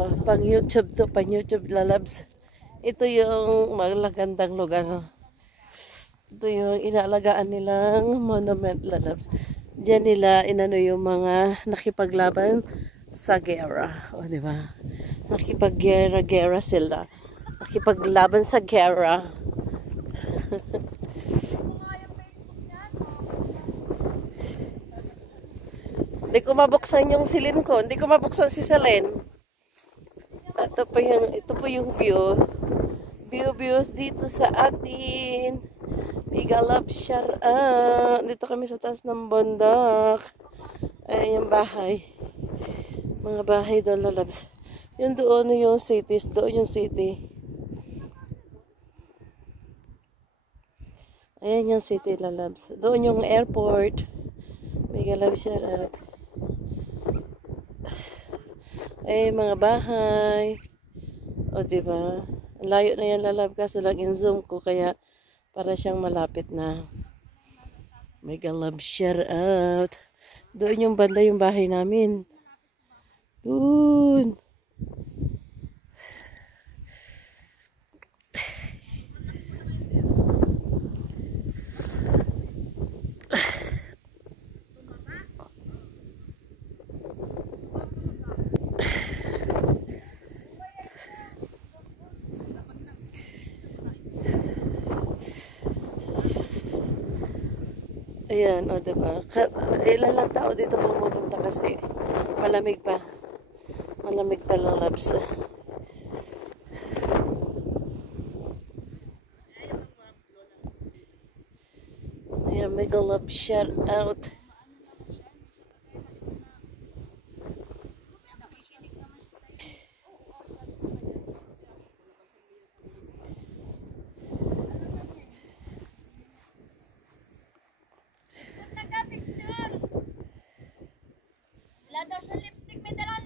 Pang YouTube to, pang YouTube lalabs. Ito yung magagandang lugar. Ito yung inaalagaan nilang monument lalabs. Diyan nila inano yung mga nakipaglaban sa gera. O, di ba? Nakipag-gera sila. Nakipaglaban sa gera. Hindi ko mabuksan yung silin ko. Hindi ko mabuksan si Selene. Ito po yung view. Views dito sa atin. Bigalap share. Dito kami sa taas ng bundok. Ayan yung bahay. Mga bahay doon lalabs. Yung doon yung cities. Doon yung city. Ayan yung city lalabs. Doon yung airport. Bigalap share. Ay, mga bahay. O, diba? Ang layo na yan lalab kaso lang in-zoom ko kaya para siyang malapit na. Mega love share out. Doon yung banda yung bahay namin. Doon. Ayan, o diba? Ilan lang tao dito pumupunta kasi malamig pa. Malamig pa lalabs. Ayan, mega love shout out. Wala daw sa lipstick, may dala